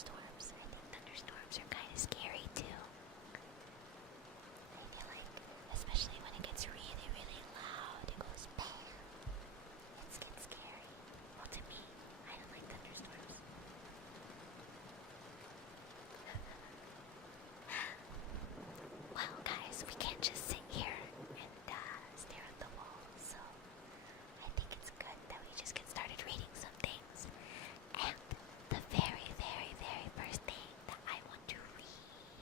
thunderstorms. I think thunderstorms are kind of scary too. I feel like, especially when it gets really, really loud, it goes bam. It gets scary. Well, to me, I don't like thunderstorms. Well, guys, we can't just sit here and stare at the wall, so I think it's good that we just get started reading some things. And the very, very, very first thing that I want to read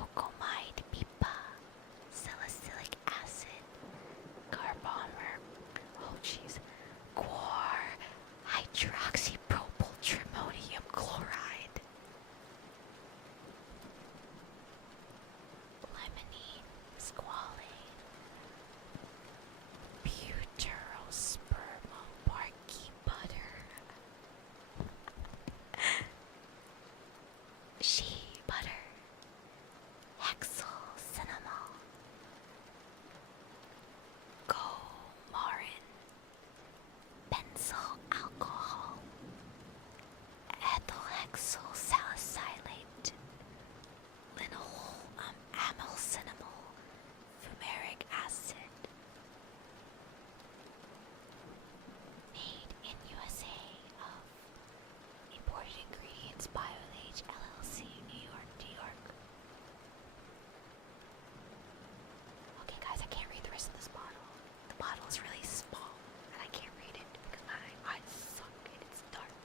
cocomide pipa, salicylic acid, carbomer, oh jeez, guar, hydroxypropyl trimonium chloride, limonene, squalane, butyrospermobarky butter, shea butter, hexyl cinnamol, coumarin, benzyl alcohol, ethylhexyl salicylate, linalool amylcinnamol, fumaric acid. Made in USA of Imported Ingredients BioLage LLC, New York, New York. Okay guys, I can't read the rest of this bottle. The bottle is really small and I can't read it because my eyes suck and it's dark.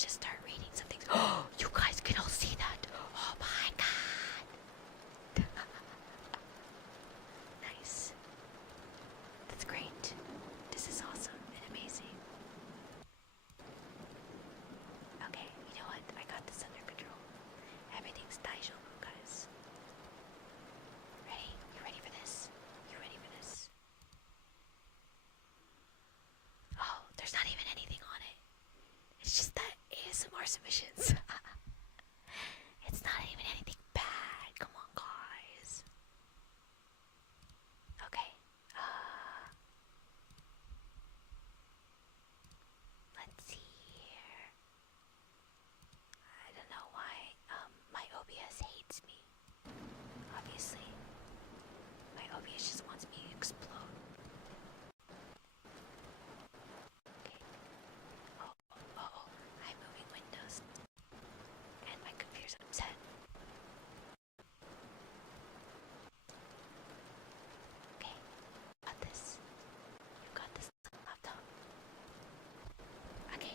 let's just start reading some things. Oh, you guys can all see that. Oh my god. Nice. That's great. This is awesome and amazing. Okay, you know what? I got this under control. Everything's daijoubu, guys. Ready? You ready for this? You ready for this? Oh, there's not even anything on it. It's just that ASMR submissions. It's not even anything bad. Come on, guys. Okay. Let's see here. I don't know why my OBS hates me. Obviously. My OBS just wants me to explode. Okay. Oh, I'm moving windows. And my computer's upset. Okay. Got this. You got this laptop. Okay.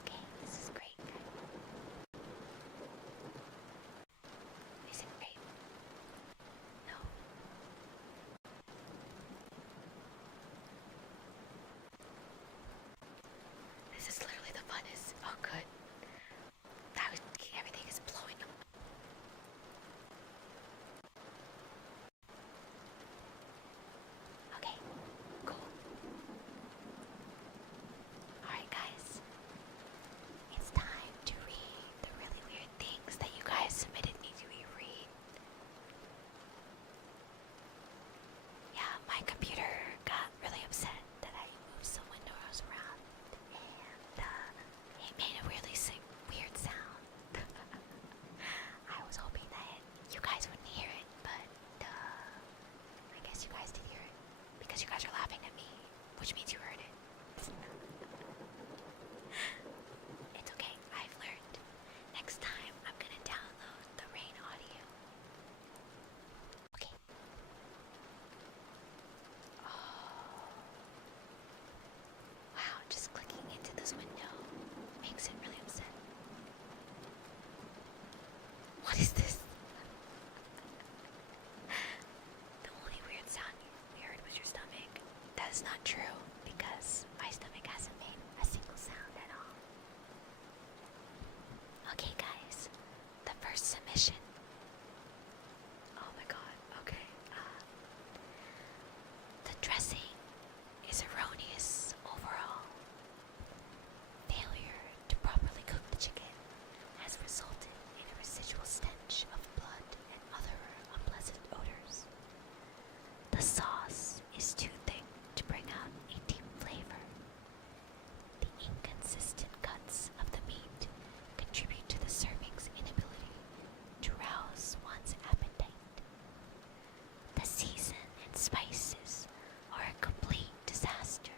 Okay, this is great. Is it great? No. This is literally the funnest. Oh, good. Everything is blowing up. Okay, cool. Alright, guys. It's time to read the really weird things that you guys submitted me to reread. Yeah, my computer got really upset that I moved some windows around, and it made a really weird sound. I was hoping that you guys wouldn't hear it, but I guess you guys did hear it because you guys are laughing at me, which means you heard it. It's okay, I've learned. Next time, I'm gonna download the rain audio. Okay. Oh. Wow, just clicking into this window makes it really upset. What is this? The only weird sound you heard was your stomach. That is not true because my stomach hasn't made a single sound at all. Okay, guys, the first submission. Oh my god, okay. The dressing is erroneous overall. Failure to properly cook the chicken has resulted in a residual stench of blood and other unpleasant odors. The sauce is too thick to bring out a deep flavor. The inconsistent cuts of the meat contribute to the serving's inability to rouse one's appetite. The season and spices are a complete disaster,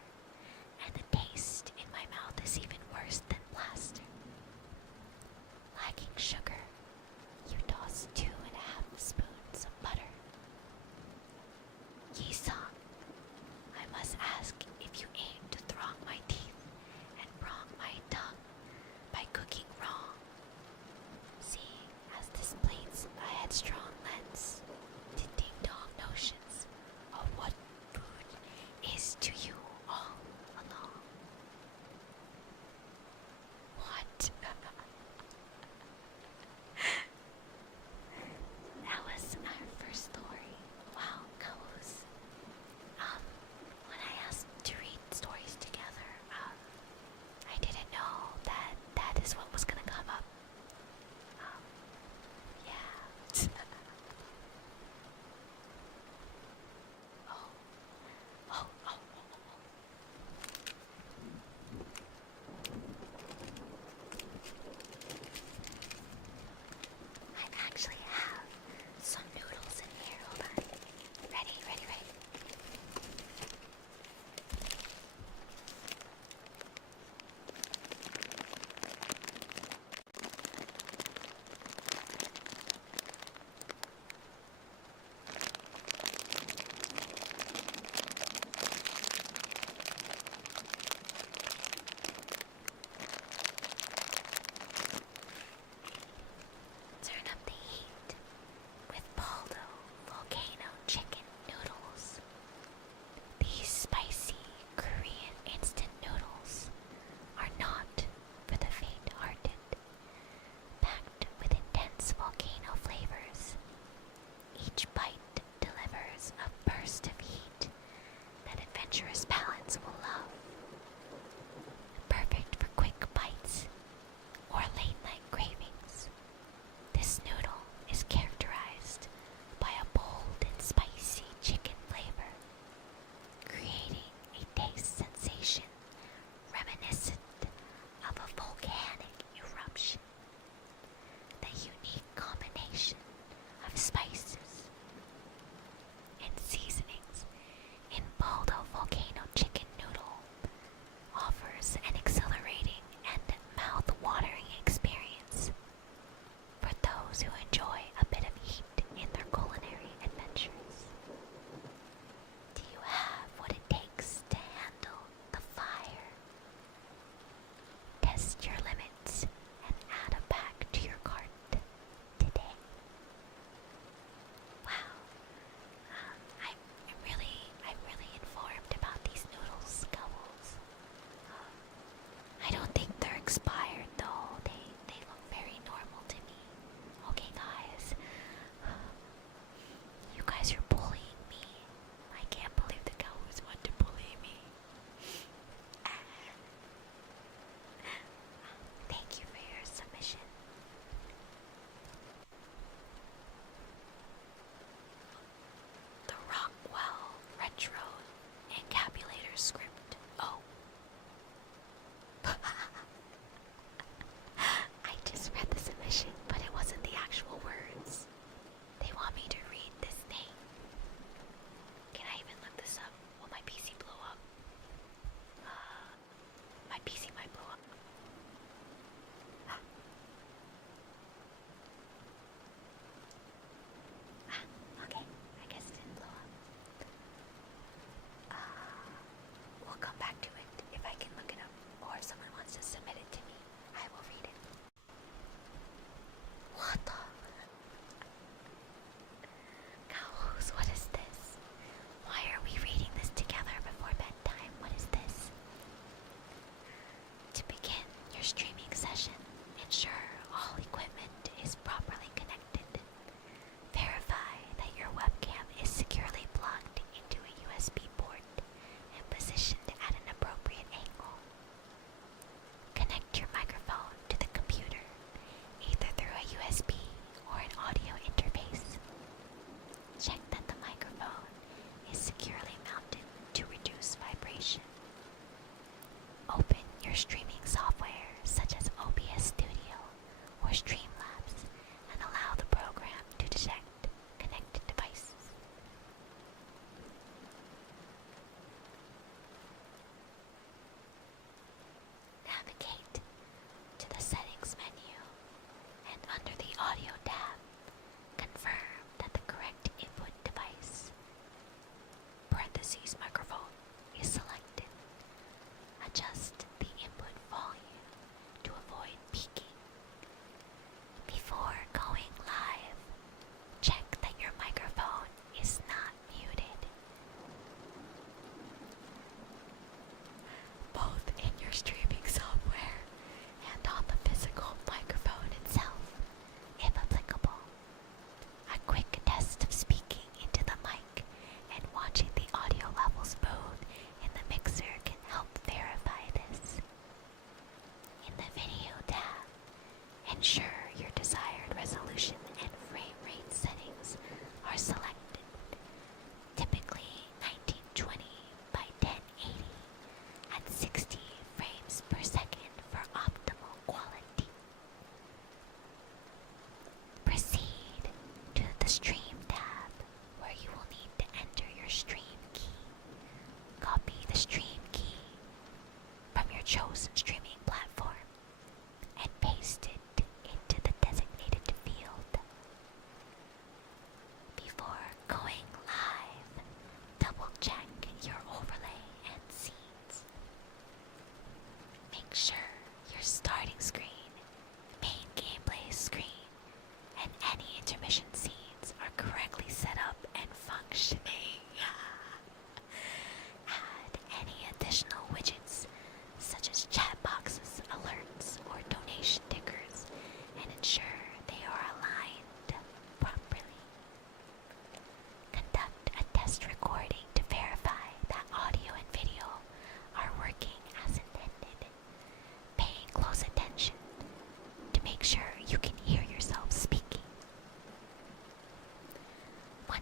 and the taste in my mouth is even worse than plaster. Lacking sugar, you toss 2.5 spoons of butter. Yi-san, I must ask if you aim to throng my teeth and wrong my tongue by cooking wrong, seeing as this plates a headstrong lens to ding-dong notions of what food is to you all along. What? That was our first story. Wow, goes. When I asked to read stories together, I didn't know that that is what was gonna come up. Yeah. Oh. I actually have some noodles in here. Hold on. Ready. Each bite delivers a burst of heat that adventurous palates will love. Perfect for quick bites or late-night cravings, this noodle is characterized by a bold and spicy chicken flavor, creating a taste sensation reminiscent of a volcanic eruption. The unique combination of spices and seasonings in Baldo volcano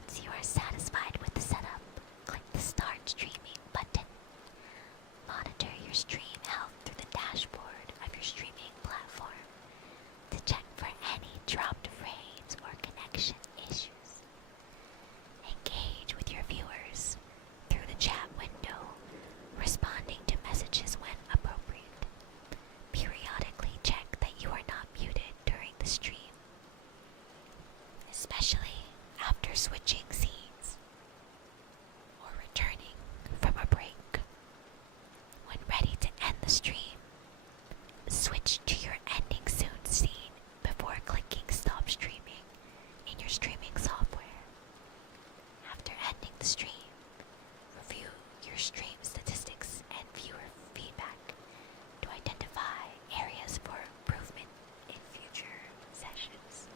Once you are satisfied with the setup, click the Start Streaming button. Monitor your stream health through the dashboard of your streaming platform to check for any dropped frames or connection issues. Engage with your viewers through the chat window, responding to messages when appropriate. Periodically check that you are not muted during the stream, especially after switching scenes or returning from a break. When ready to end the stream, switch to your ending soon scene before clicking stop streaming in your streaming software. After ending the stream, review your stream statistics and viewer feedback to identify areas for improvement in future sessions.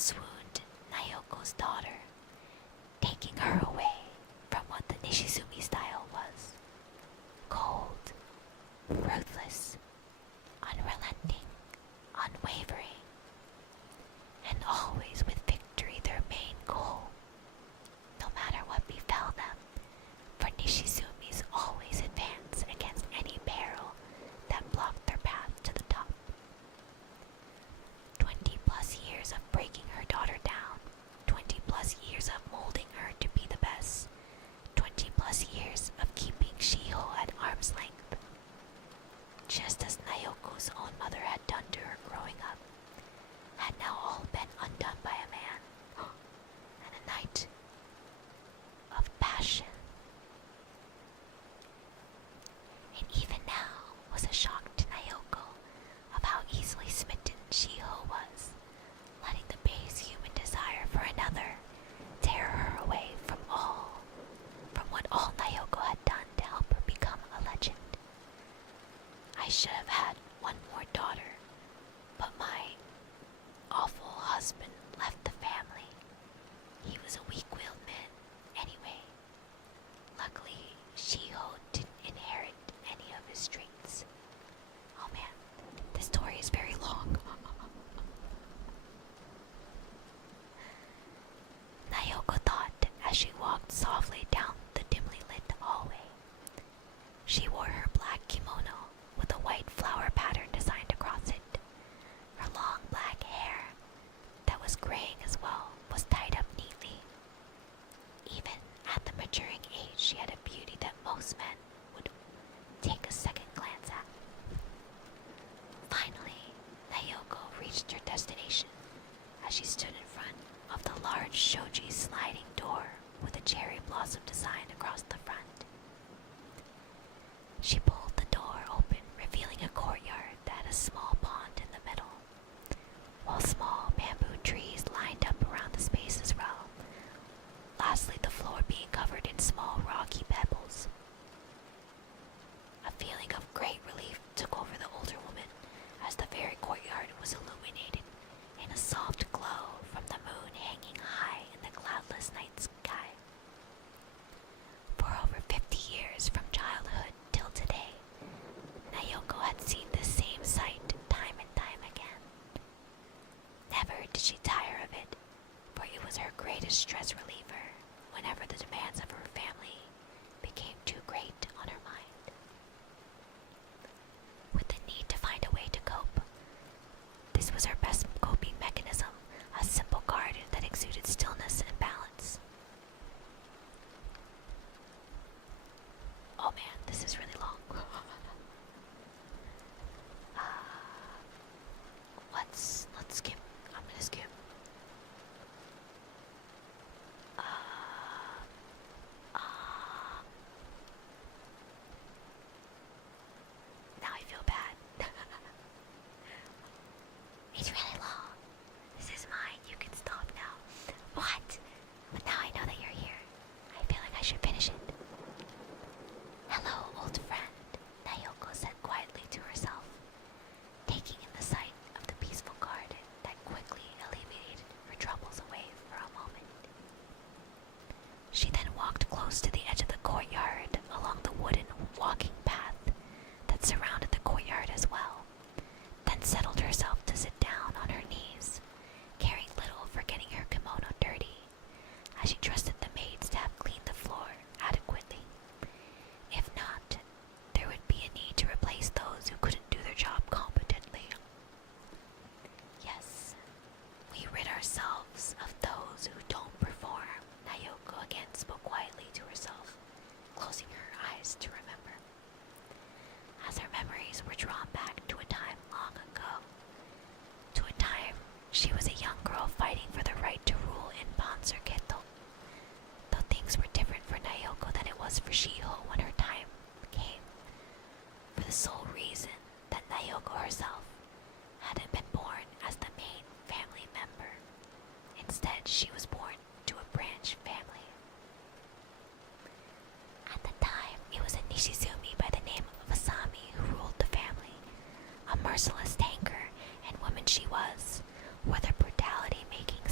swooned Nayoko's daughter, taking her away from what the Nishizumi style was: cold, ruthless, unrelenting, unwavering, and always with victory their main goal, no matter what befell them, for Nishizumis always advance against any peril that blocked their path to the top. 20 plus years of breaking her daughter down, 20 plus years of molding her to be the best, 20 plus years of keeping Shiho at arm's length. Just as Nayoko's own mother had done to her growing up, had now all been undone by a man, and a night of passion. And even now was a shock to Nayoko of how easily smitten Shiho was, letting the base human desire for another tear her away from what all Nayoko had done to help her become a legend. I should have had one more daughter, but my awful husband left the family. He was a weak-willed man anyway. Luckily, Shiho didn't inherit any of his traits. Oh man, this story is very long. Nayoko thought as she walked softly down the dimly lit hallway. She wore her black kimono with a white flower pattern designed across it. Her long black hair, that was graying as well, was tied up neatly. Even at the maturing age, she had a beauty that most men would take a second glance at. Finally, Nayoko reached her destination as she stood in front of the large shoji sliding door with a cherry blossom design across the front. She pulled the door open, revealing a courtyard that had a small pond in the middle, while small bamboo trees lined up around the space as well. Lastly, the floor being covered in small rocky pebbles. A feeling of great relief took over the older woman as the very courtyard was illuminated in a soft glow from the moon hanging high in the cloudless night sky. For over 50 years from childhood till today, Nayoko had seen the same sight time and time again. Never did she tire of it, for it was her greatest stress reliever whenever the demands of her family became too great on her mind. With the need to find a way to cope, this was her best coping mechanism, a simple garden that exuded stillness and balance. Oh man, this is really long. Let's skip. I'm gonna skip. Now I feel bad. It's really long. This is mine. You can stop now. What? But now I know that you're here. I feel like I should finish it. Hello, old friend, Nayoko said quietly to herself, taking in the sight of the peaceful garden that quickly alleviated her troubles away for a moment. She then walked close to the edge of the courtyard along the wooden walking path that surrounded the courtyard as well, then settled herself to sit down on her knees, caring little for getting her kimono dirty, as she trusted the maids to have cleaned the floor adequately. If not, there would be a need to replace those who couldn't do their job competently. Yes, we rid ourselves of those who don't perform, Nayoko again spoke quietly to herself, closing her eyes to remember. As her memories were drawn back to a time long ago, to a time she was a young girl fighting for the right to rule in Banzerketo. Though things were different for Nayoko than it was for Shiho when her time came, for the sole reason that Nayoko herself hadn't been born as the main family member. Instead, she was born to a branch family. At the time, it was a Nishizumi by the name of Asami who ruled the family, a merciless tanker and woman she was, whether brutality making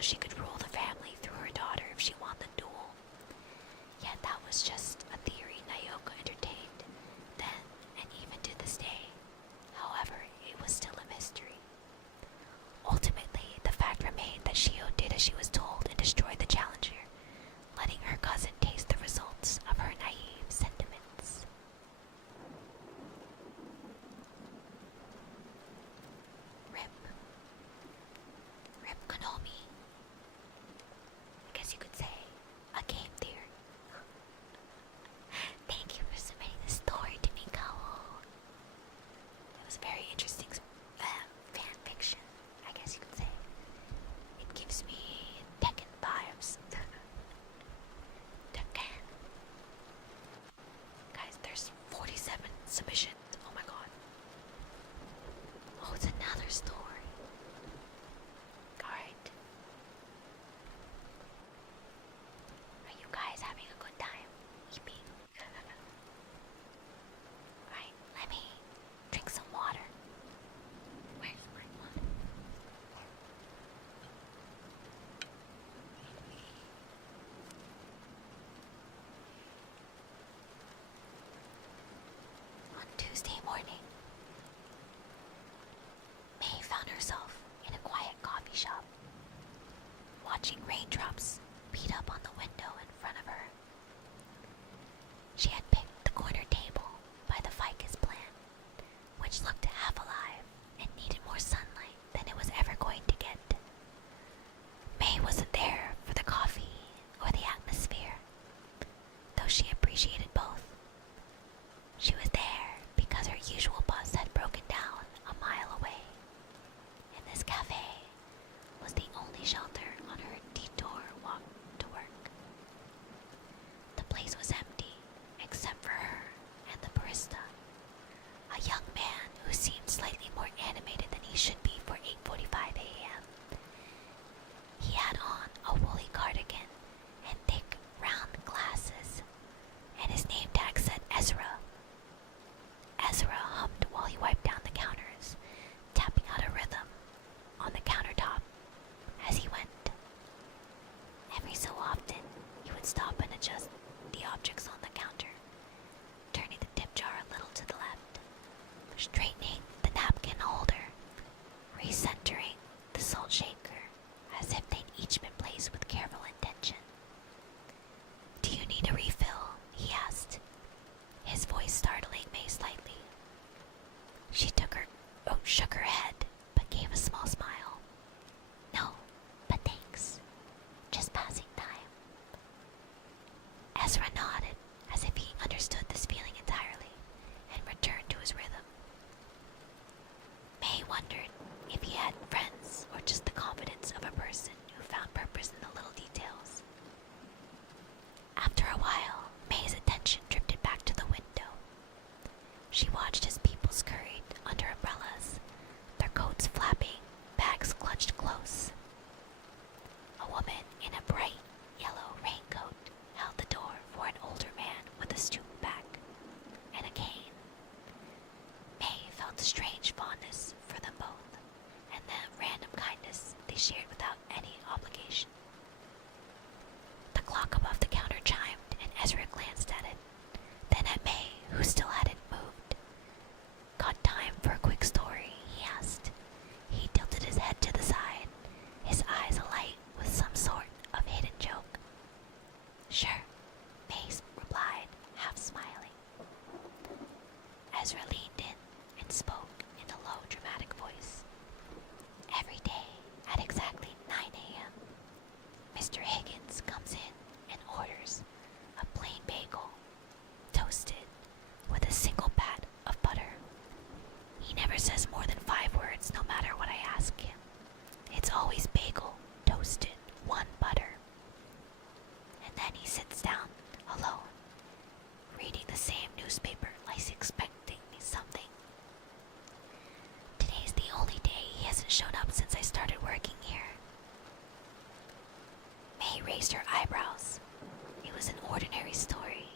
she could rule the family through her daughter if she won the duel. Yet that was just a theory Naoka entertained then and even to this day. However, it was still a mystery. Ultimately, the fact remained that Shio did as she was told and destroyed the challenger, letting her cousin taste the results of her naive sentiments. Rip Konami. I guess you could say a game theory. Thank you for submitting the story to me, Kao. It was a very interesting fan fiction, I guess you could say. It gives me Tekken vibes. Tekken. Guys, there's 47 submissions. Oh my god. Oh, it's another story. Alright. Are you guys having a good time eating? Alright, let me drink some water. Where's my water? On Tuesday morning, May found herself in a quiet coffee shop, watching raindrops beat up on the window in front of her. She had picked the corner table by the ficus plant, which looked half alive and needed more sunlight than it was ever going to get. May wasn't there for the coffee or the atmosphere, though she appreciated both. She was there because her usual bus had broken down a mile away, and this cafe was the only shelter on her detour walk to work. The place was empty, except for her and the barista, a young man who seemed slightly more animated than he should be for 8:45 a.m. He had on a woolly cardigan and thick, round glasses, and his name tag said Ezra. Ezra hummed while he wiped down the counters, tapping out a rhythm on the countertop as he went. Every so often, he would stop and adjust the objects on the counter, turning the tip jar a little to the left, straightening the napkin holder, recentering the salt shaker, as if they'd each been placed with careful intention. "Do you need a refill?" he asked, his voice startling May slightly. She shook her head, but gave a small smile. "No, but thanks. Just passing time." Ezra nodded, as if he understood this feeling entirely, and returned to his rhythm. May wondered if he had friends or just the confidence of a person who found purpose in the little details. After a while, May's attention drifted back to the window. She watched as people scurried under umbrellas, their coats flapping, bags clutched close. A woman in a bright yellow raincoat held the door for an older man with a stooped back and a cane. May felt a strange fondness for them both, and the random kindness they shared without any obligation. The clock above the counter chimed, and Ezra glanced at it, then at May, who still hadn't moved. "Got time for a quick story?" he asked. He tilted his head to the side, his eyes alight with some sort of hidden joke. "Sure," May replied, half smiling. Ezra leaned in and spoke in a low, dramatic voice. "Every day at exactly 9 a.m., Mr. Higgins comes in and orders a plain bagel, toasted with a single pat of butter. He never says more than 5 words no matter what I ask him. It's always bagel, toasted, 1 butter. And then he sits down, alone, reading the same newspaper like expecting something. Today's the only day he hasn't shown up since I started working here." May raised her eyebrows. It was an ordinary story,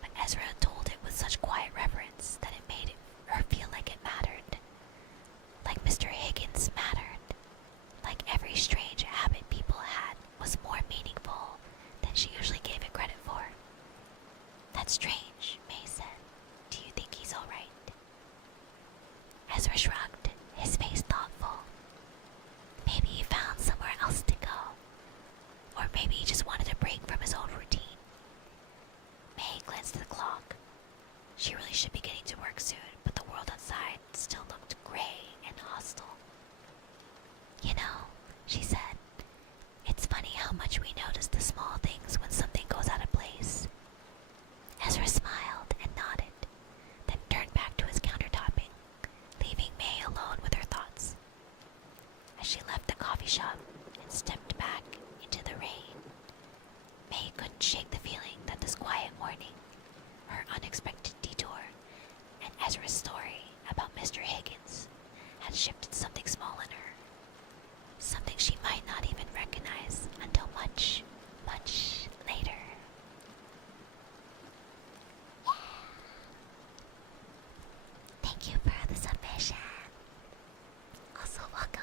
but Ezra told it with such quiet reverence that it made her feel like it mattered. Like Mr. Higgins mattered. Like every strange habit how much we notice the small things when something goes out of place. Ezra smiled and nodded, then turned back to his countertopping, leaving May alone with her thoughts. As she left the coffee shop and stepped back into the rain, May couldn't shake the feeling that this quiet morning, her unexpected detour, and Ezra's story about Mr. Higgins had shifted something small in her. Something she might not even recognize until much, much later. Yeah. Thank you for the submission. Also, welcome.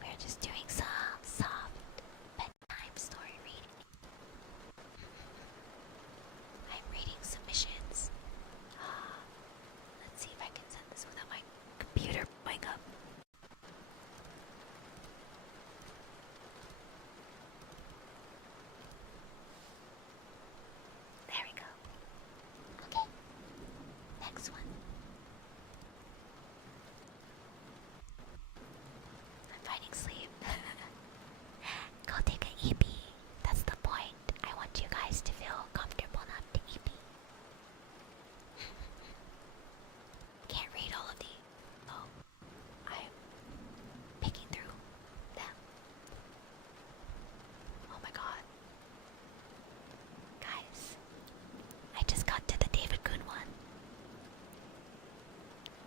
We're just doing some soft bedtime story reading. I'm reading submissions. Let's see if I can send this without my computer blowing up. There we go. Okay. Next one. I'm finding sleep. Go take an EP. That's the point. I want you guys to feel comfortable enough to EP. Can't read all of these. Oh, I'm picking through them. Oh my god. Guys, I just got to the David Kun one.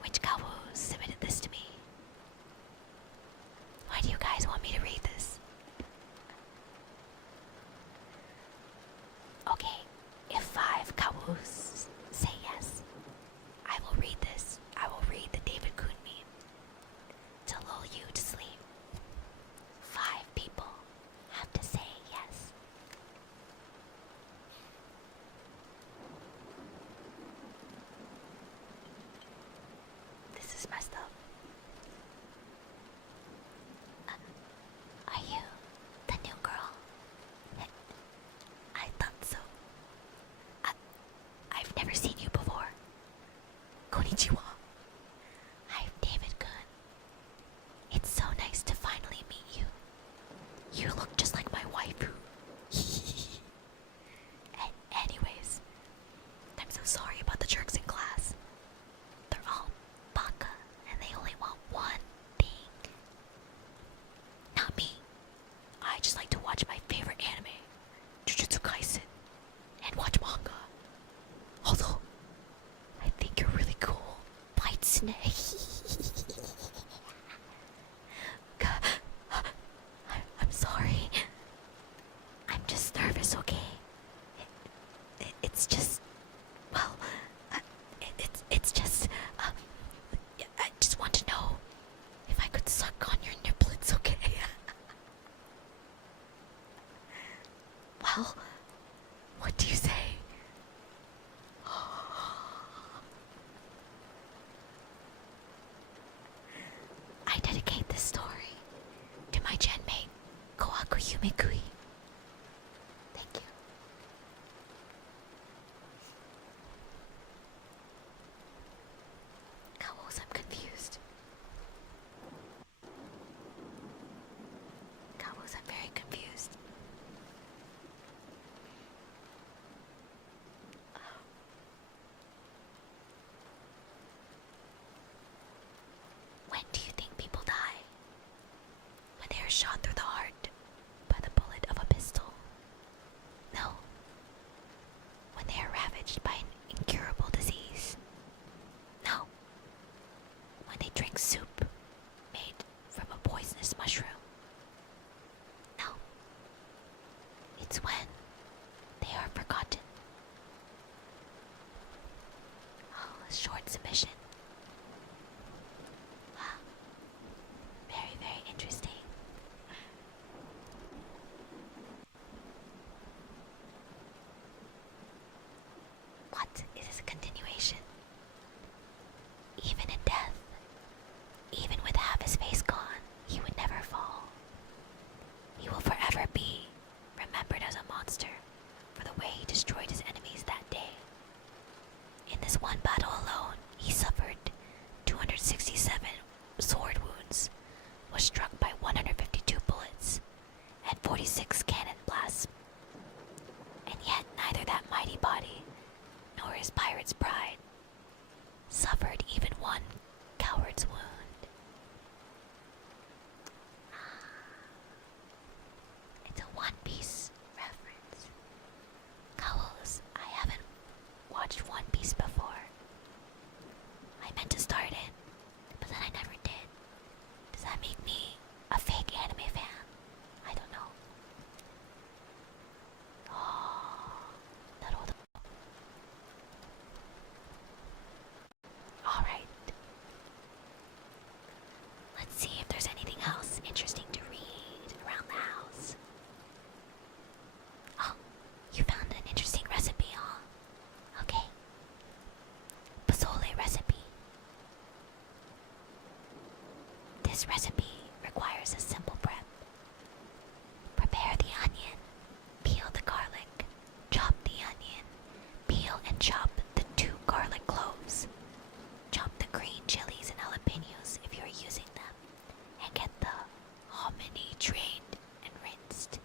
Which Kawu submitted this to me? Why do you guys want me to read this? Okay, if 5 Kawus say yes, I will read this. I will read the David Kun meme to lull you to sleep. 5 people have to say yes. This is messed up. Are you the new girl? I thought so. I've never seen you before. Konnichiwa. I'm David Kun. It's so nice to finally meet you. You look just like my waifu. Anyways, I'm so sorry about the jerks in class. They're all baka and they only want one thing. Not me. I just like to watch my favorite anime, Jujutsu Kaisen, and watch manga. Although, I think you're really cool. Bite snake. I'm sorry. I'm just nervous, okay? It's just, well, it's just, I just want to know if I could suck on your niblets, okay? Well, what do you say? I dedicate this story to my genmate, Koaku Yumekui. Thank you. Kawos, I'm confused. Kawos, I'm very confused. When do you think people die? When they are shot through the heart by the bullet of a pistol? No. When they are ravaged by an incurable disease? No. When they drink soup made from a poisonous mushroom? No. It's when they are forgotten. Oh, a short submission. Wow. Very, very interesting. This recipe requires a simple prep. Prepare the onion, peel the garlic, chop the onion, peel and chop the 2 garlic cloves. Chop the green chilies and jalapenos if you are using them, and get the hominy drained and rinsed.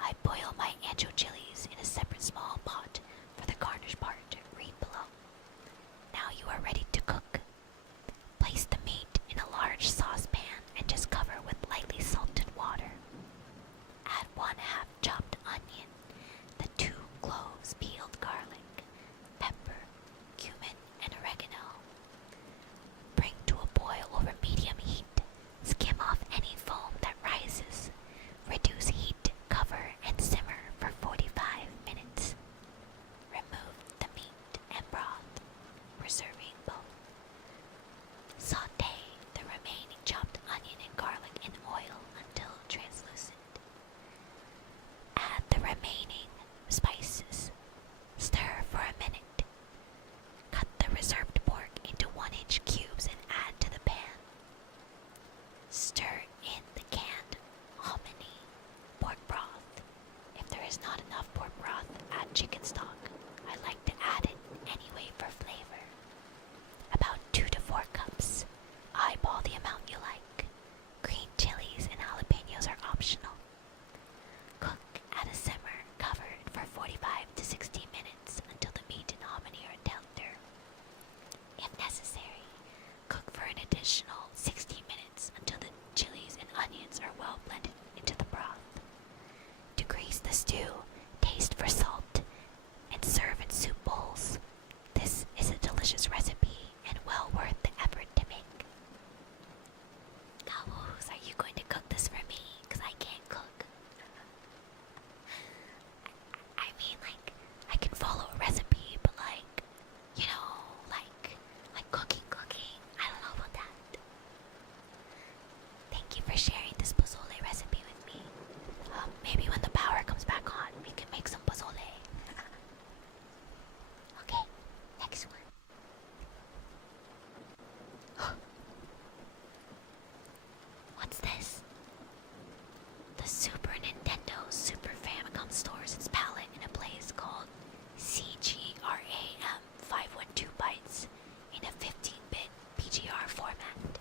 I boil my ancho chilies in a separate small pot for the garnish part, read below. Now you are ready to cook. Place the meat in a large saucepan and just cover with lightly salted water. Add 1/2 chopped onion, the 2 cloves peeled garlic, pepper, cumin, and oregano. Bring to a boil over medium heat. Skim off any foam that rises. Reduce heat, cover, and simmer for 45 minutes. Remove the meat and broth, preserving both. Sauté the remaining chopped onion and garlic in oil until translucent. Add the remaining spices. Stir for a minute. Cut the reserved pork into 1-inch cubes and add to the pan. Stir in the canned hominy pork broth. If there is not enough pork broth, add chicken stock. I like to add it anyway for flavor. About 2 to 4 cups. Eyeball the amount you like. Green chilies and jalapenos are optional. Cook at a simmer, covered for 45 to 60 minutes until the meat and hominy are tender. If necessary, cook for an additional 60 minutes until the chilies and onions are well blended into the broth. To grease the stew, taste for salt, and serve in soup bowls. This is a delicious recipe and well worth the effort to make. Gawos, are you going to cook this for me? Because I can't cook. I mean, like, I can follow a recipe, but like, you know, like cooking. I don't know about that. Thank you for sharing this pozole recipe with me. Maybe when the power comes back on, we can make some pozole. Okay, next one. What's this? The Super Nintendo Super Famicom stores its palette in a place called CGRAM 512 bytes in a 15-bit BGR format.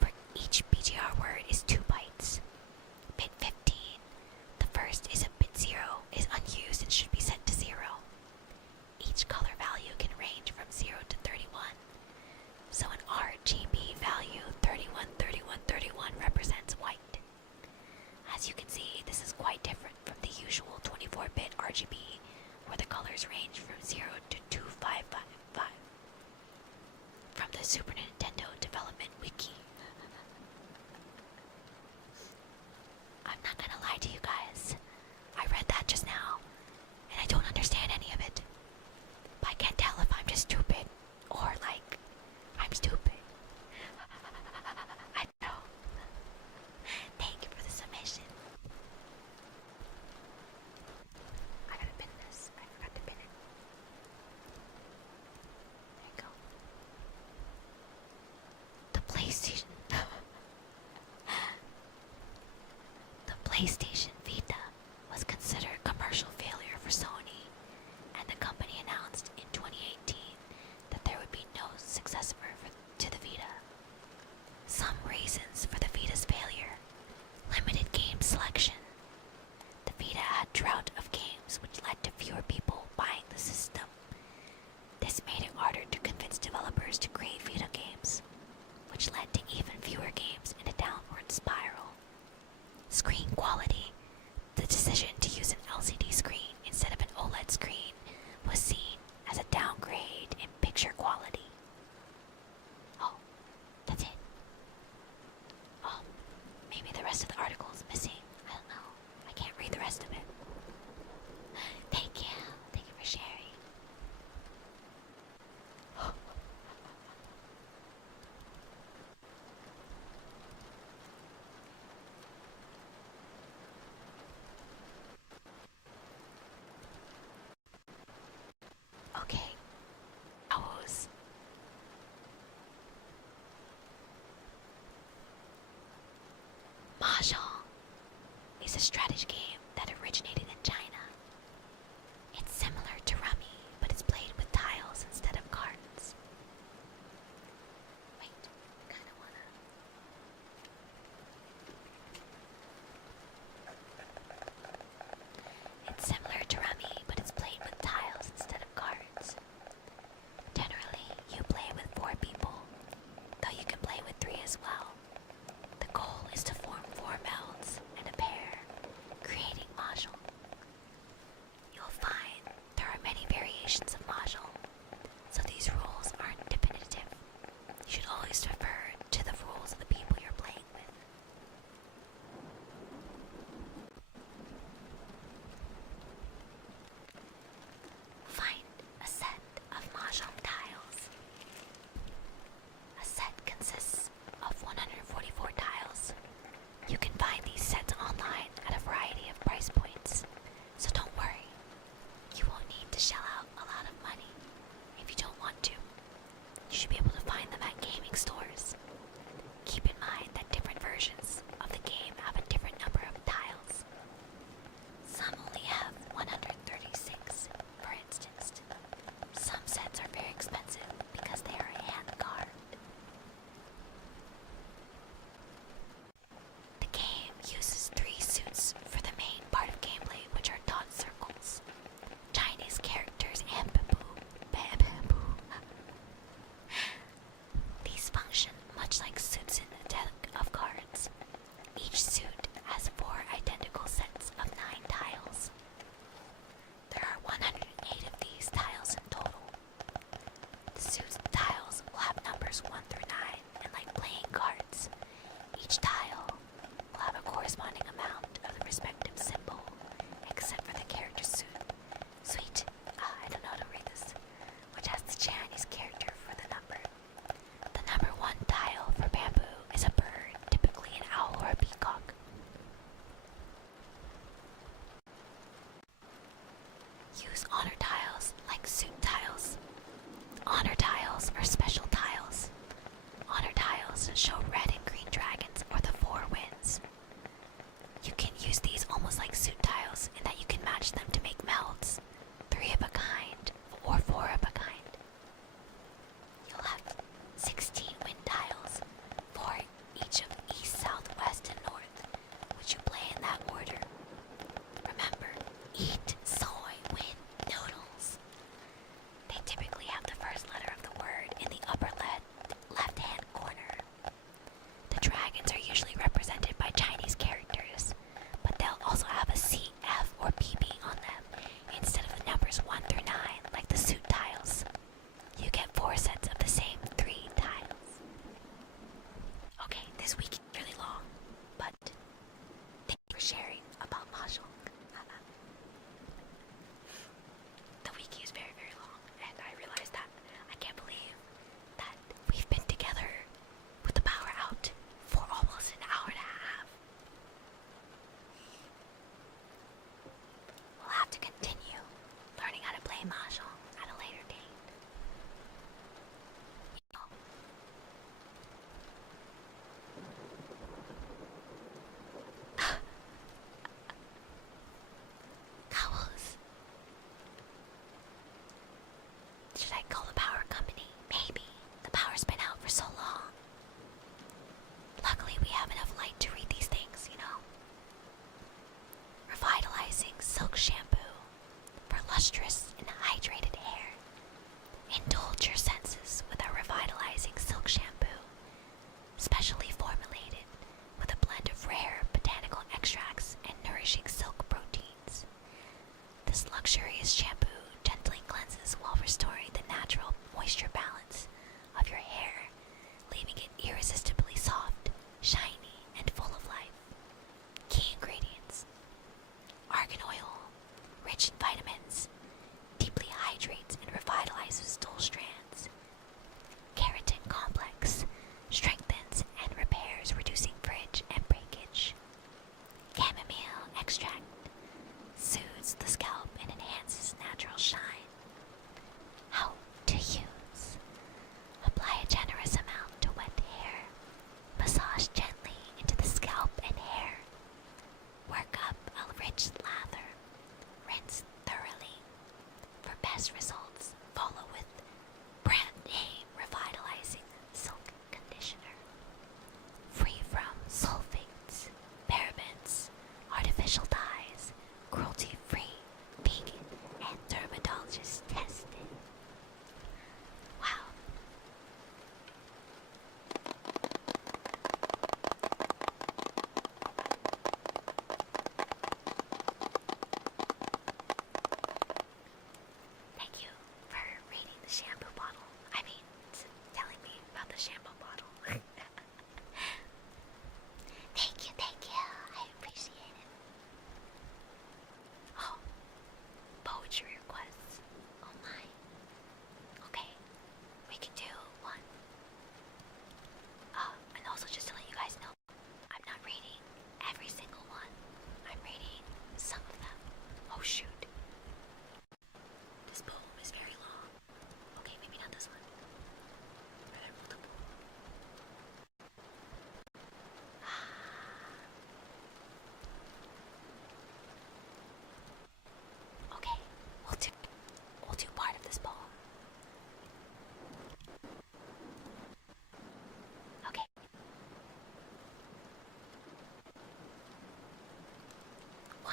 For each BGR word is 2 bytes. Bit 15, the first is a bit 0, is unused and should be set to 0. Each color value can range from 0 to 31. So an RGB value 313131 represents white. As you can see, this is quite different from the usual 24-bit RGB, where the colors range from 0 to 2555. From the Super Nintendo Development Wiki. I'm not gonna lie to you guys. I read that just now, and I don't understand any of it. But I can't tell if I'm just stupid, or like, I'm stupid. I don't know. Thank you for the submission. I gotta pin this. I forgot to pin it. There you go. The PlayStation. The PlayStation Vita was considered a commercial failure for Sony, and the company announced in 2018 that there would be no successor to the Vita. Some reasons for the Vita's failure: limited game selection. The Vita had drought of games, which led to fewer people buying the system. This made it harder to convince developers to create Vita games, which led to even fewer games in a downward spiral. Screen quality. The decision to use an LCD screen instead of an OLED screen was seen as a downgrade in picture quality. Oh, that's it. Oh, maybe the rest of the article is missing. I don't know. I can't read the rest of it. Thank you. Thank you for sharing. Mahjong is a strategy game that originated in China. It's similar to Rummy, but it's played with tiles instead of cards. Wait, kinda wanna... It's similar to Rummy, but it's played with tiles instead of cards. Generally, you play with 4 people, though you can play with 3 as well. The goal is to form 4 melds and a pair, creating mahjong. You'll find there are many variations of mahjong, so these rules aren't definitive. You should always refer to the rules of the people you're playing with. Find a set of mahjong tiles. A set consists of 144 tiles. You can find these sets online at a variety of price points, so don't worry. You won't need to shell out a lot of money if you don't want to. You should be able to find them at gaming stores. Keep in mind that different versions of the game have a different number of tiles. Some only have 136, for instance. Some sets are very expensive because they are hand-carved. The game uses 3 suits for the main part of gameplay, which are dot circles, Chinese characters, and bamboo. These function much like suits in a deck of cards. Each suit has 4 identical sets of 9 tiles. There are 108 of these tiles in total. The suit's tiles will have numbers 1 through 9, and like playing cards, each tile will have a corresponding amount of the respective symbol, except for the character suit. Sweet, I don't know how to read this, which has the Chinese character for the number. The number 1 tile for bamboo is a bird, typically an owl or a peacock. Use honor tiles like suit tiles. Honor tiles are special tiles. Honor tiles show red and green dragons or the 4 winds. You can use these almost like suit tiles in that you can match them to make melds, 3 of a kind or 4 of a kind. You'll have 16 wind tiles, 4 each of east, south, west, and north, which you play in that order. Remember, eat soy wind noodles. They typically have the first letter of the word in the upper left-hand corner. The dragons are usually represented by Chinese characters, but they'll also have a C, F, or PB on them instead of the numbers 1 through 9 like the suit tiles. You get 4 sets of the same 3 tiles. Okay, this week is really long, but thank you for sharing about mahjong. The wiki is very, very long, and I realized that I can't believe that we've been together with the power out for almost an hour and a half. We'll have to continue learning how to play mahjong at a later date. You know, Cowls. Should I call the power company? Maybe. The power's been out for so long. Luckily, we have enough light to read these things, you know. Revitalizing silk shampoo for lustrous and hydrated hair. Indulge your senses with our revitalizing silk shampoo, specially formulated with a blend of rare botanical extracts and nourishing silk proteins. This luxurious shampoo gently cleanses while restoring the natural moisture balance of your hair, leaving it irresistibly soft, shiny, and full of life. Key ingredients: argan oil, rich in vitamins,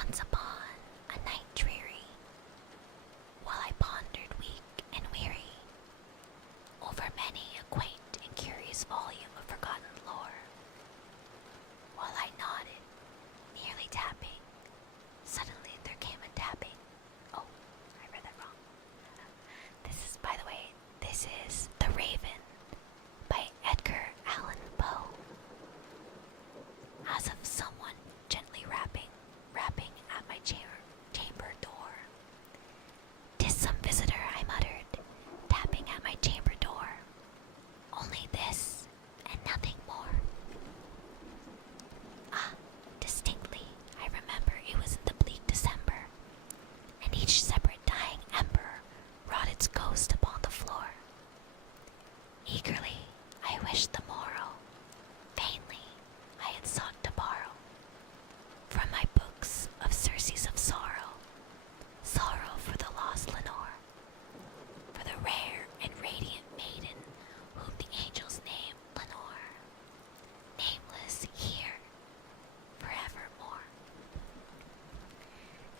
Once upon a night dreary, while I pondered weak and weary over many a quaint and curious volume of forgotten lore, while I nodded, nearly tapping, suddenly there came a tapping. Oh, I read that wrong. By the way, this is The Raven by Edgar Allan Poe. As of someone gently rapping at my chamber door. "'Tis some visitor," I muttered, tapping at my chamber door. "Only this, and nothing more." Ah, distinctly, I remember it was in the bleak December, and each separate dying ember wrought its ghost upon the floor. Eagerly, I wished the morrow. Vainly, I had sought to borrow from my books of surcease of sorrow, sorrow for the lost Lenore, for the rare and radiant maiden whom the angels name Lenore, nameless here forevermore.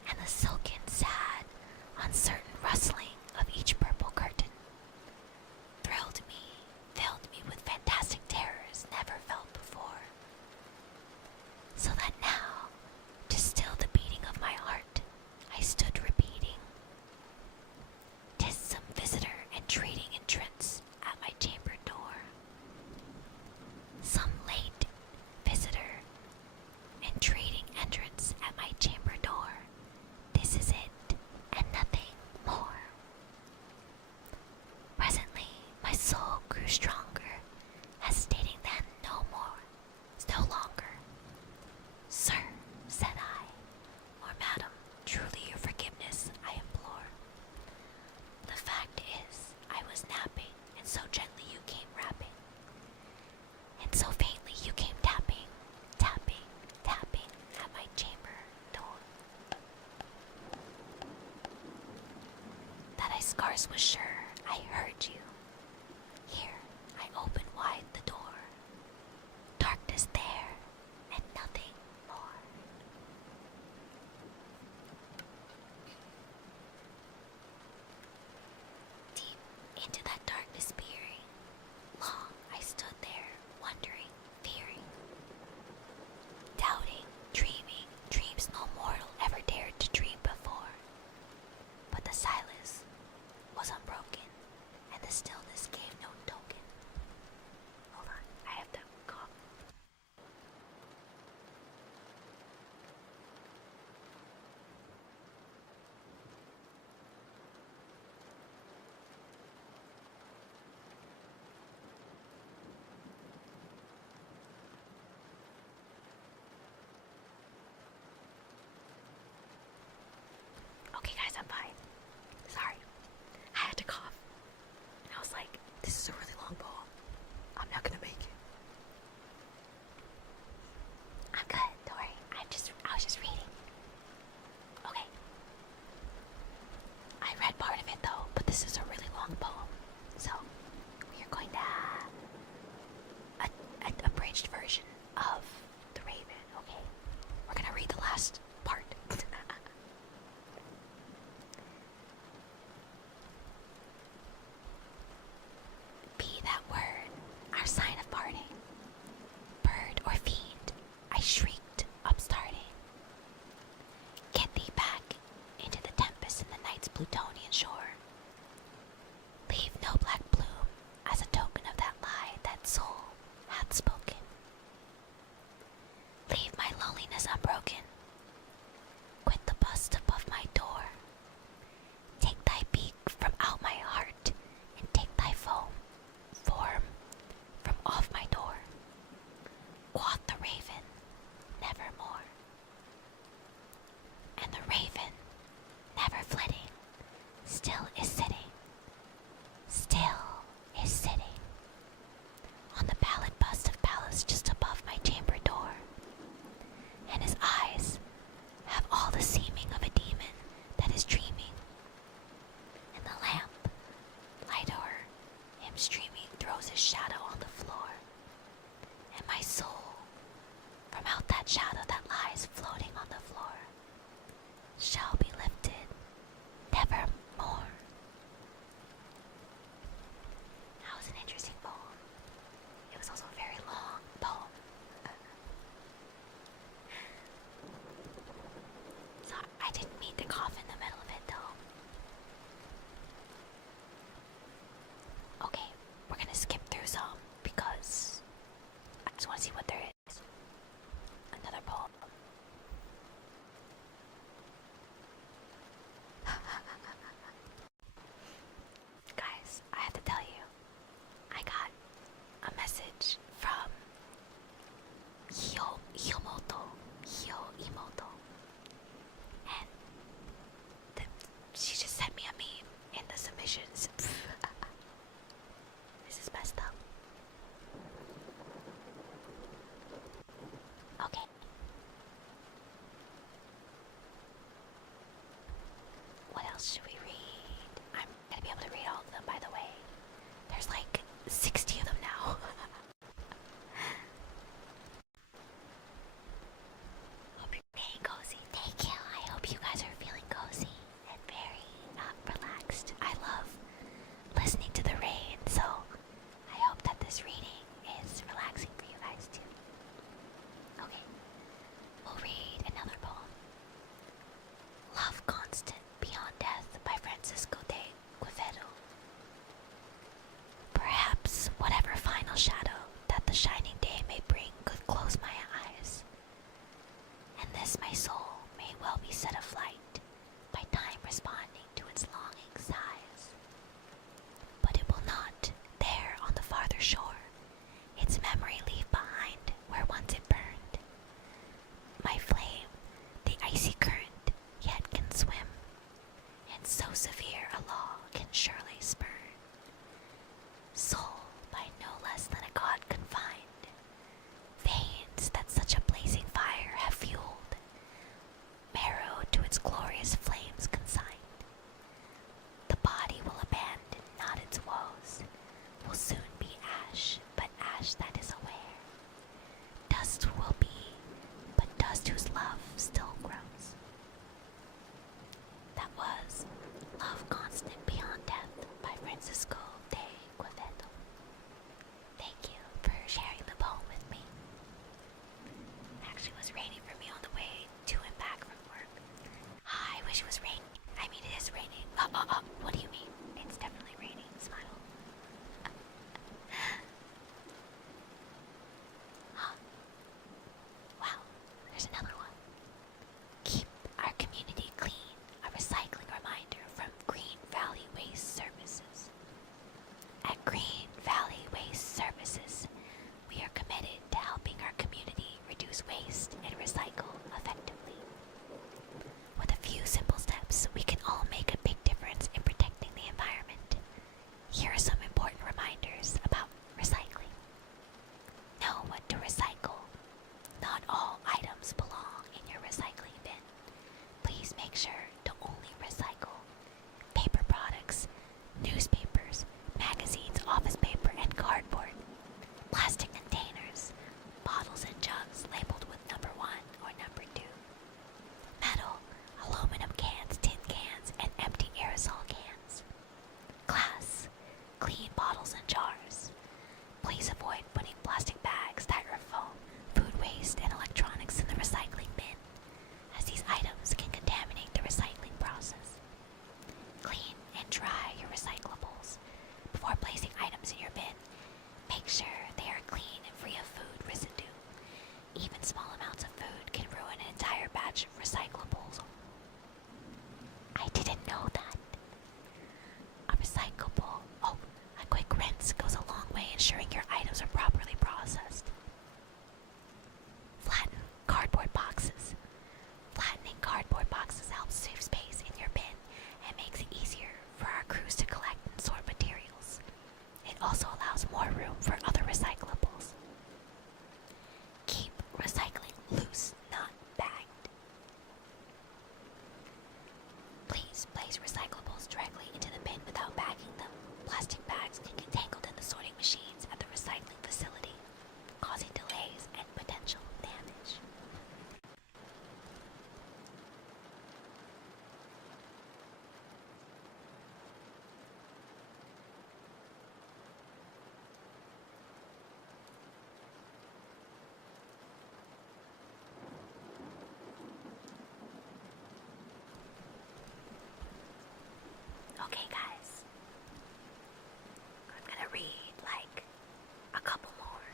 And the silken, sad, uncertain rustling of each purple curtain thrilled me, filled me with fantastic terrors never felt before. So that now, to still the beating of my heart, I stood repeating, "'Tis some visitor entreating entrance at my chamber door." Some late visitor entreating entrance at my chamber door. This is it, and nothing more. Presently, my soul grew stronger, hesitating then no longer. "Sir," said I, "or madam, truly your forgiveness I implore. The fact is, I was napping, and so gently you came rapping, and so faintly you came tapping, tapping, tapping at my chamber door, that I scarce was sure I heard you. Here I opened wide the door. Darkness there, and nothing more." Deep into that darkness peering, long I stood there, wondering, fearing, doubting, dreaming dreams no mortal ever dared to dream before. But the silence was unbroken, and the still 60 of them now. Hope you're staying cozy. Thank you. I hope you guys are feeling cozy and very relaxed. I love listening to the rain, so I hope that this reading is relaxing for you guys too. Okay, we'll read another poem. Love Constant Beyond Death by Francisco de Quevedo. Perhaps whatever final shadow that the shining day may bring could close my eyes, and this my soul may well be set aflight by time responding to its longing sighs. But it will not, there on the farther shore, its memory leave behind where once it burned. My flame, the icy current, yet can swim, and so severe a law can surely spurn. Soul by no less than a god confined, veins that such a blazing fire have fueled, marrow to its glorious flames consigned. The body will abandon not its woes, will soon be ash, but ash that is aware. Dust will be, but dust whose love still grows. That was Love Constant Beyond Death by Francisco de Quevedo. Thank you for sharing the poem with me. Actually, it was raining for me on the way to and back from work. I wish it was raining. I mean, it is raining. What do you mean? It's definitely raining. Smile. Wow, there's another one. Keep our community clean, a recycling reminder from Green Valley Waste Services. At Green Valley Waste Services, we are committed to helping our community reduce waste and recycle effectively. With a few simple steps, we can all make a big difference in protecting the environment. Here are some important reminders about recycling. Know what to recycle. Not all items belong in your recycling bin. Please make sure to only recycle paper products, newspapers, magazines, office paper, and cardboard, plastic containers, bottles and jugs labeled with number 1 or number 2, metal, aluminum cans, tin cans, and empty aerosol cans, glass, clean bottles and jars. Please avoid putting plastic bags, styrofoam, food waste, and electronics in the recycling bin, as these items can contaminate the recycling process. Clean and dry your recyclables. Before placing items in your bin, make sure they are clean and free of food residue. Even small amounts of food can ruin an entire batch of recyclables. I didn't know that. A recyclable, a quick rinse goes a long way ensuring your items are properly processed. Flatten cardboard boxes. Flattening cardboard boxes helps save space in your bin and makes it easier for our crews to collect and sort materials. It also allows more room for other recyclables. Keep recycling loose, not bagged. Please place recyclables directly into the bin without bagging them. Plastic bags can get tangled in the sorting machines at the recycling facility, causing delays and potential damage. Okay, guys. I'm gonna read like a couple more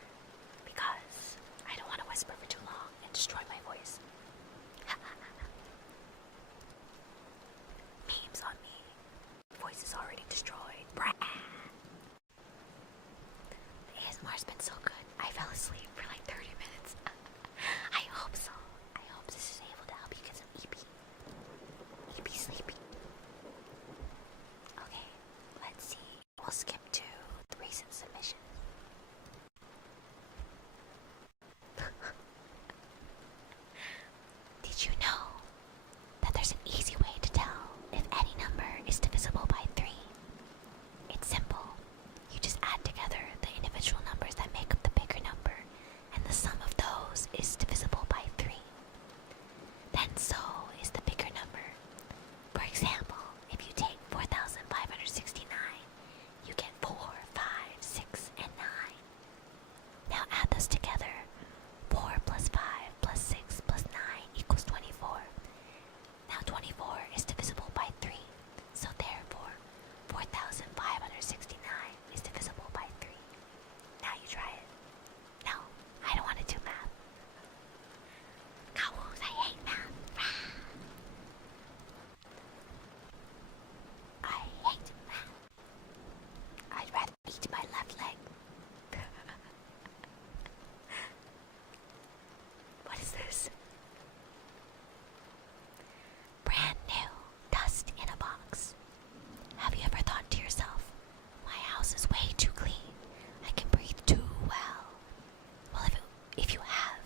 because I don't want to whisper for too long and destroy my voice. Memes on me. Voice is already destroyed. Brah. The ASMR's been so good. I fell asleep for like 30 minutes. I hope so. I hope this is able to help you get some EP sleepy. Okay, let's see. We'll skip to the recent submission. Did you know that there's an easy way to tell if any then so is the bigger number. For example, if you take 4,569, you get 4, 5, 6, and 9. Now add those together. 4 plus 5 plus 6 plus 9 equals 24. Now 24 is divisible by 3, so therefore 4,569 is divisible by 3. Now you try it. No, I don't want to do math. Cows, I hate math. I hate math. I'd rather eat my left leg. What is this? Brand new dust in a box. Have you ever thought to yourself, my house is way too clean. I can breathe too well. Well, if you have,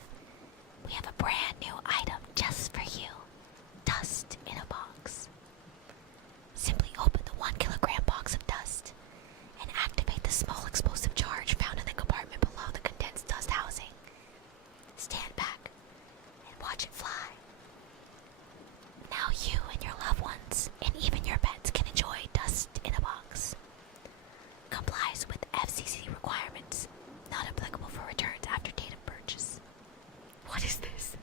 we have a brand new item just for you. Dust in a box. Simply open the 1 kilogram box of dust and activate the small explosive charge found in the compartment below the condensed dust housing. Stand back and watch it fly. Now you and your loved ones and even your pets can enjoy dust in a box. Complies with FCC requirements. Not applicable for returns after date of purchase. What is this?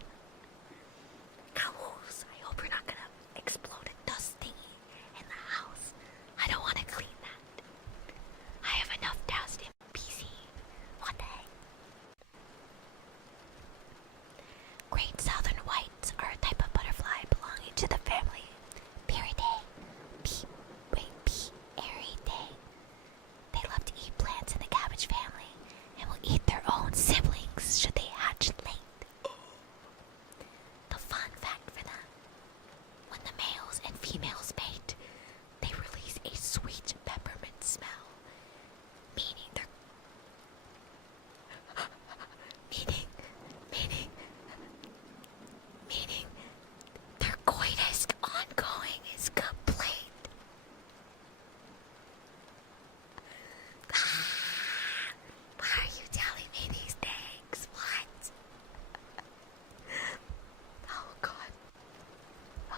Cows, I hope you're not gonna explode a dust thingy in the house. I don't want to clean that. I have enough dust in PC. What the heck? Great Southern Whites are a type of butterfly belonging to the family Pieridae. Pieridae. They love to eat plants in the cabbage family and will eat their own siblings should they hatch late. The fun fact for them: when the males and females mate, they release a sweet peppermint smell, meaning their their coitus ongoing is complete. Why are you telling me these things? What? Oh God.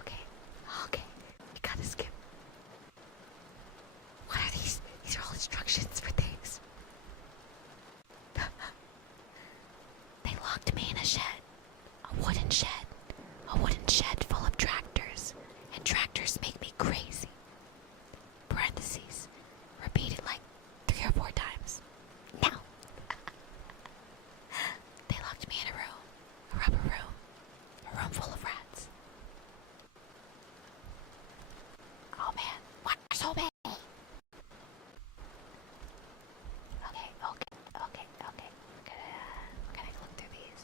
Okay. We gotta skip. What are these? These are all instructions for things. They locked me in a shed. A wooden shed full of tractors, and tractors make me crazy. Parentheses, repeated like 3 or 4 times. Now. They locked me in a room, a rubber room, a room full of rats. Oh man, why are so many? Okay. We're gonna look through these.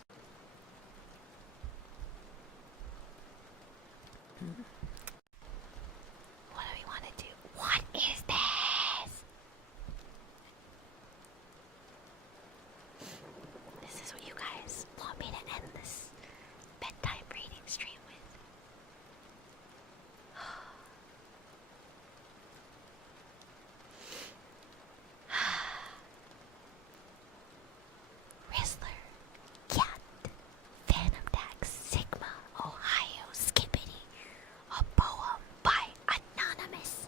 What do we want to do? What is this? This is what you guys want me to end this bedtime reading stream with. Rizzler, Cat, Phantom Tax, Sigma, Ohio, Skippity. A poem by Anonymous.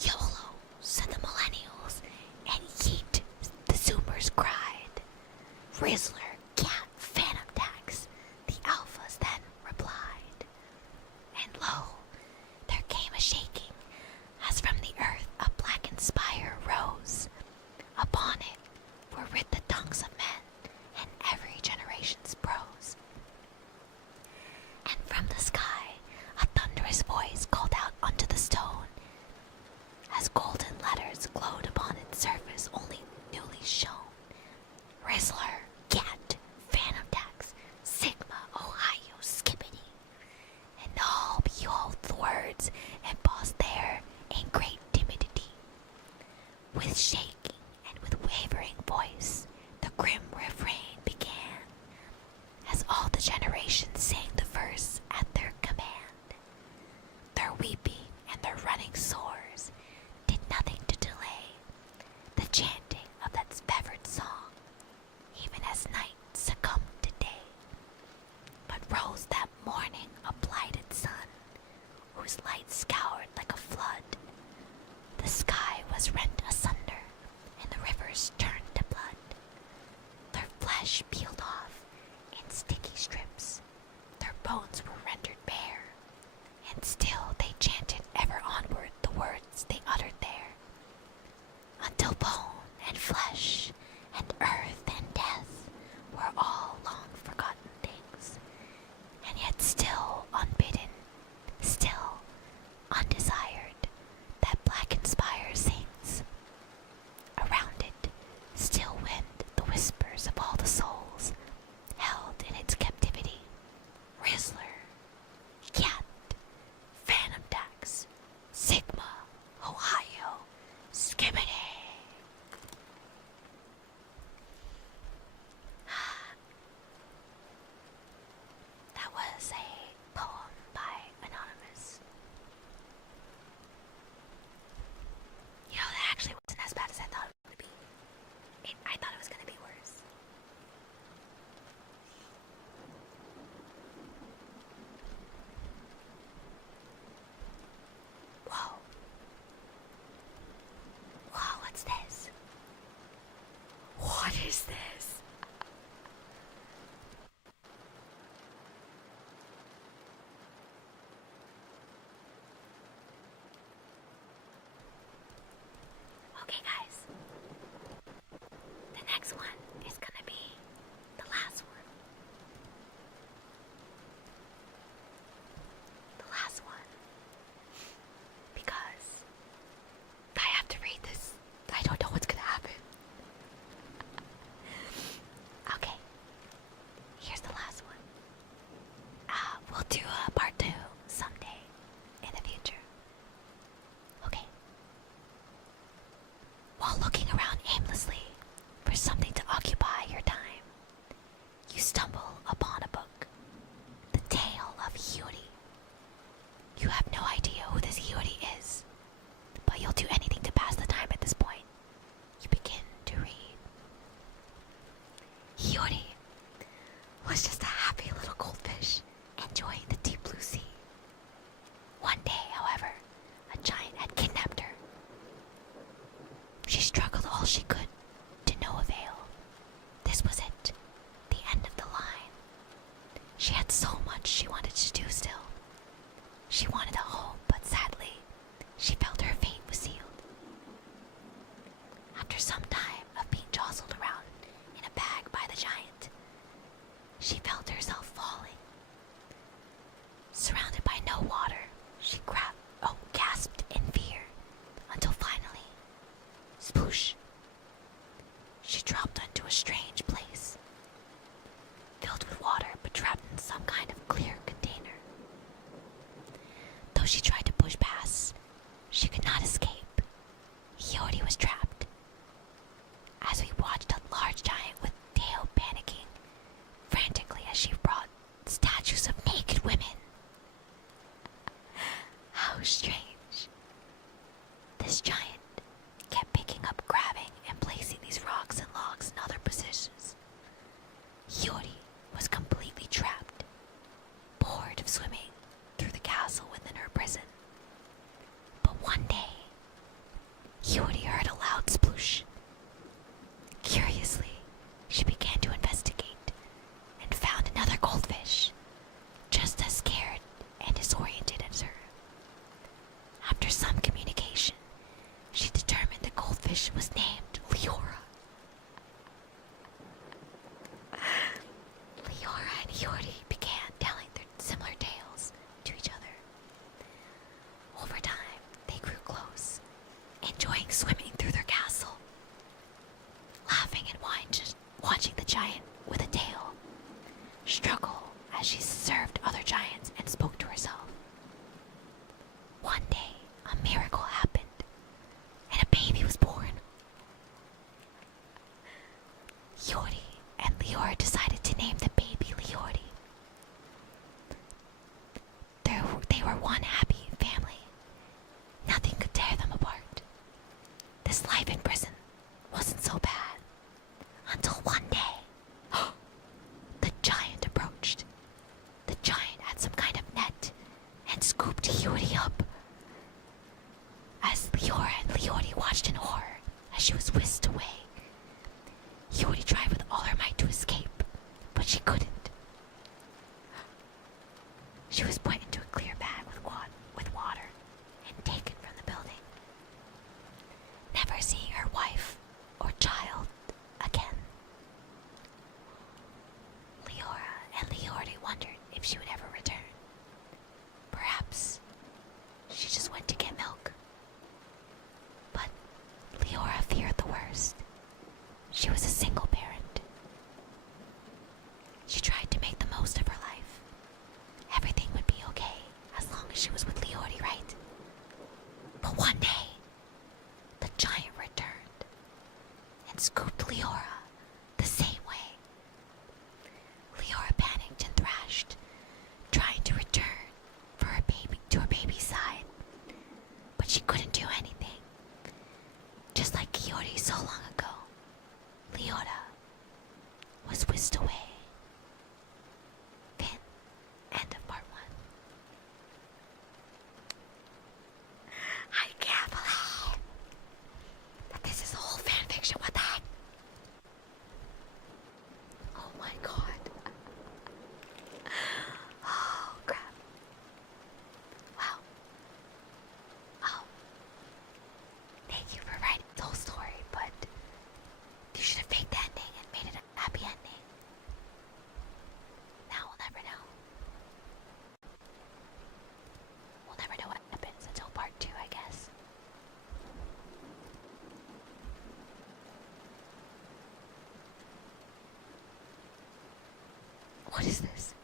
YOLO, said the millennials, and yeet, the Zoomers cried. Rizzler, Cat, Phantom Tax, the alphas then replied. And lo, there came a shaking, as from the earth a blackened spire rose. Upon it were writ the tongues of men, and every generation's prose. And from the sky a thunderous voice called out unto the stone, as golden letters glowed upon its surface only newly shown. Rizzler, Cat, Phantom Tax, Sigma, Ohio, Skippity. And all behold the words embossed there in great timidity. With shaking and with wavering voice, the grim refrain began, as all the generations sang the verse at their command. Their weeping and their running sores did nothing to delay the chanting of that severed song, even as night succumbed to day. But rose that morning a blighted sun, whose light scoured like a flood. The sky was rent asunder, and the rivers turned to blood. Their flesh peeled off in sticky strips, their bones were rendered bare, and still they chanted ever onward the words they uttered there, until bone and flesh and earth and death were all long forgotten things, and yet still unbidden, still undesired, that blackened spire sings. Around it still wend the whispers of all the souls held in its captivity. Rizzler, Cat, Phantom Dax, Sigma, Ohio, Skibbity. That was a poem by Anonymous. You know, that actually wasn't as bad as I thought it would be. I thought it was going to be worse. Whoa. Whoa, what's this? What is this? Okay, guys. The next one is gonna be the last one. The last one. Because I have to read this. I don't know what's gonna happen. Okay. Here's the last one. We'll do a part 2 someday in the future. Okay. While looking around aimlessly for something to occupy your time, you stumble upon a book, The Tale of Hiyori. You have no idea who this Hiyori is, but you'll do anything to pass the time at this point. You begin to read. Hiyori was just a happy little goldfish enjoying the deep blue sea. One day, however, a giant had kidnapped her. She struggled all she could, to no avail. This was it, the end of the line. She had so much she wanted to do still. She wanted a home, but sadly, she felt her fate was sealed. After some time of being jostled around in a bag by the giant, she felt herself falling. Surrounded by no water, she gasped in fear, until finally, sploosh, she dropped onto a strange place, filled with water but trapped in some kind of clear container. Though she tried to push past, she could not escape. Hiyori was trapped. As we watched a large giant with tail panicking frantically as she brought statues of naked women. How strange. This giant kept picking up, grabbing, and placing these rocks and logs in other positions. Hiyori was completely trapped, bored of swimming through the castle within her prison. But one day, Hiyori heard a loud sploosh. Curiously, she began to investigate and found another goldfish, just as scared and disoriented as her. After some communication, she determined the goldfish was named Leora. Leora and Hiyori began telling their similar tales to each other. Over time, they grew close, enjoying swimming through their castle, laughing and watching the giant with a tail struggle as she served other giants and spoke to herself. One day, a miracle happened, and a baby was born. Hiyori and Leora decided to name the baby Hiyori. They were one happy family. Nothing could tear them apart. This life in prison wasn't so bad, until one day, the giant approached. The giant had got some kind of net and scooped Hiyori up. As Liora and Hiyori watched in horror as she was whisked away, Hiyori tried with all her might to escape, but she couldn't. She was put into a clear bag with water and taken from the building, never seeing her wife or child again. Liora and Hiyori wondered if she would ever return. Perhaps she just went to get milk. But Liora feared the worst. She was a single parent. She tried to make the most of her life. Everything would be okay as long as she was with Hiyori, right? But one day, the giant returned and scooped Liora the same way. Liora panicked and thrashed, trying to return for her baby to her baby's side, but she couldn't do anything. Just like Hiyori so long ago, Liora was whisked away. Then, end of part 1. I can't believe that this is a whole fanfiction. What the heck? Oh my god. Oh crap. Wow. Oh. Thank you for writing the whole story, but you should have faked the ending and made it a happy ending. Now we'll never know. We'll never know what happens until part 2, I guess. What is this?